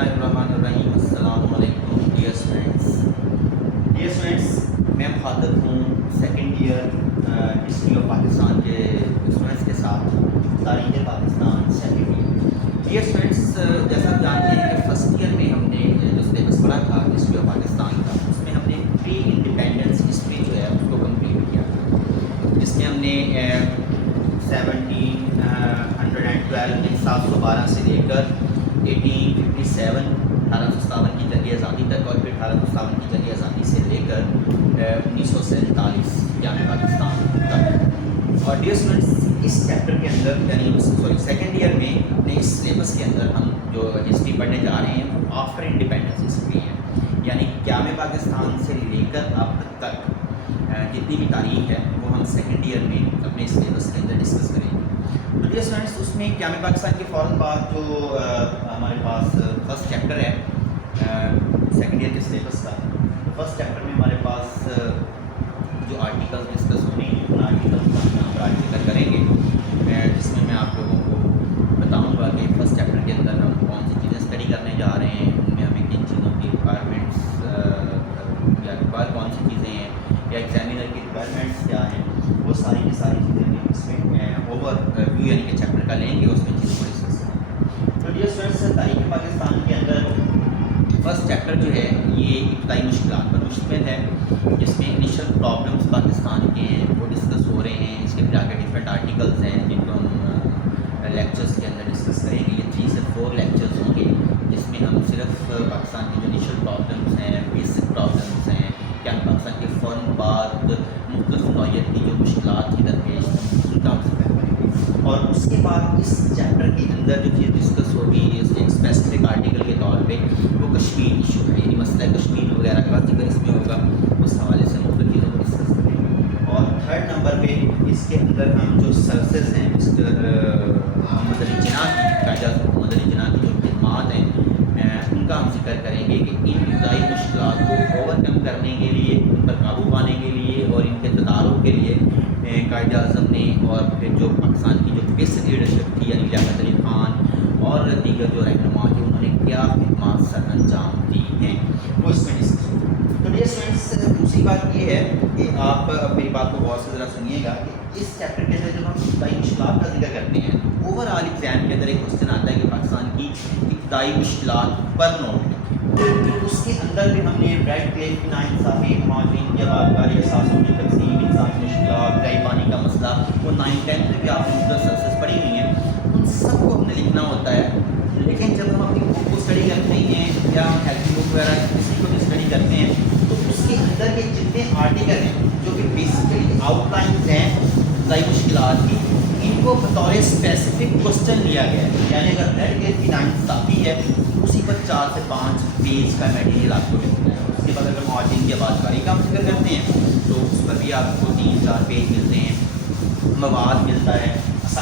बिस्मिल्लाहिर्रहमानिर्रहीम। अस्सलाम वालेकुम डियर स्टूडेंट्स, मैं मुखातब हूँ second year history of Pakistan के स्टूडेंट्स के साथ। तारीख़ Pakistan second year. Dear students, जैसा आप जानते हैं कि फर्स्ट ईयर में हमने जो सिलेबस पढ़ा था हिस्ट्री ऑफ पाकिस्तान का, उसमें हमने प्री इंडिपेंडेंस हिस्ट्री जो है उसको कम्प्लीट किया था, जिसमें हमने 1712 से लेकर 1857 1857 की जंग आज़ादी तक, और फिर 1857 की जंग आज़ादी से लेकर 1947 जामे पाकिस्तान तक। और डियर स्टूडेंट्स, इस चैप्टर के अंदर यानी सेकेंड ईयर में अपने इस सिलेबस के अंदर हम जो हिस्ट्री पढ़ने जा रहे हैं वो आफ्टर इंडिपेंडेंस हिस्ट्री है, यानी जामे पाकिस्तान से लेकर अब तक जितनी भी तारीख है वो हम सेकेंड ईयर में अपने सिलेबस के अंदर डिस्कस करेंगे। तो डियर स्टूडेंट्स, उसमें जामे पाकिस्तान के फ़ौरन बाद जो हमारे पास फर्स्ट चैप्टर है सेकेंड ईयर के सिलेबस का, तो फर्स्ट चैप्टर में हमारे पास जो आर्टिकल्स डिस्कस होने हैं उन आर्टिकल्स का हम यहाँ पर आज जिक्र करेंगे, जिसमें मैं आप लोगों को बताऊँगा कि फर्स्ट चैप्टर के अंदर हम कौन सी चीज़ें स्टडी करने जा रहे हैं, उनमें हमें किन चीज़ों की रिक्वायरमेंट्स या कौन सी चीज़ें हैं या एग्जामिनर की रिक्वायरमेंट्स क्या हैं, वो सारी की सारी चीज़ें हम इसमें ओवर व्यू यानी कि चैप्टर का लेंगे, उसमें चीज़ों को डिस्कस करेंगे। तो डियर स्टूडेंट्स, तारीख़ पाकिस्तान के अंदर फर्स्ट चैप्टर जो है ये इब्तदाई मुश्किलात पर मुश्तमिल है, जिसमें इनिशियल प्रॉब्लम्स पाकिस्तान के हैं वो डिस्कस हो रहे हैं। इसके फिर आगे डिफरेंट आर्टिकल्स हैं जिनको हम लेक्चर्स के अंदर डिस्कस करेंगे। ये 3 से 4 लेक्चर्स होंगे, जिसमें हम सिर्फ पाकिस्तान की जो इनिशियल प्रॉब्लम्स हैं, बेसिक प्रॉब्लम्स हैं, क्या पाकिस्तान के फ़ौरन बाद मुख्तलिफ नौइयत की जो मुश्किलात की दरपेश उनका हम जिक्र करेंगे। और उसके बाद इस चैप्टर के अंदर जो चीज़ डिस्कस होगी एक स्पेसिफिक आर्टिकल के तौर पे वो कश्मीर इशू है, यानी मसला कश्मीर वगैरह का जिक्र इसमें होगा, उस हवाले से मुख्तलिफ चीज़ों को डिस्कस करेंगे। और थर्ड नंबर पे इसके अंदर हम जो सर्विसेज हैं मिस्टर मोहम्मद अली जिन्ना की मोहम्मद अली जिन्ना की जो खिदमात हैं उनका हम जिक्र करेंगे कि इन इब्तदाई मुश्किलात को ओवरकम करने के लिए, उन पर काबू पाने के लिए और इनके तदारुक के लिए कायद आज़म ने और फिर जो पाकिस्तान की जो बेसिक लीडरशिप थी यानी लियाकत अली ख़ान और दीगर जो रहनुमा थे उन्होंने क्या खिदमात सर अंजाम दी हैं वो इसमें डिस्कस होगा। तो डियर स्टूडेंट्स, दूसरी बात ये है कि आप मेरी बात को गौर से ज़रा सुनिएगा कि इस चैप्टर के अंदर जब हम इब्तदाई मुश्किलात का जिक्र करते हैं तो ओवरऑल एग्जाम के अंदर एक क्वेश्चन आता है कि पाकिस्तान की इब्तदाई मुश्किलात पर नोट लिखें। उसके अंदर भी हमने ब्राइट क्लेम की नाइंसाफ़ी, माजरीन की आबादकारी, एहसासों की तकसीम, इंसानी मुश्किलात, ड्राई पानी का मसला, वो 9-10 में भी आपने सर्विसेज पढ़ी हुई हैं, उन सबको हमने लिखना होता है। लेकिन जब हम अपनी बुक को स्टडी करते हैं या हम हेल्थ बुक वगैरह किसी को भी स्टडी करते हैं तो उसके अंदर के जितने आर्टिकल हैं जो कि बेसिकली आउटलाइंस हैं इब्तदाई मुश्किलात की, इनको बतौर स्पेसिफिक क्वेश्चन लिया गया है। यानी अगर रेड क्लेम की नाइंसाफ़ी है उसी पर 4 से 5 पेज का मटेरियल आपको मिलता है। उसके बाद अगर मार्जिन की आबादकारी का हम जिक्र करते हैं तो उस पर भी आपको 3-4 पेज मिलते हैं, मवाद मिलता है।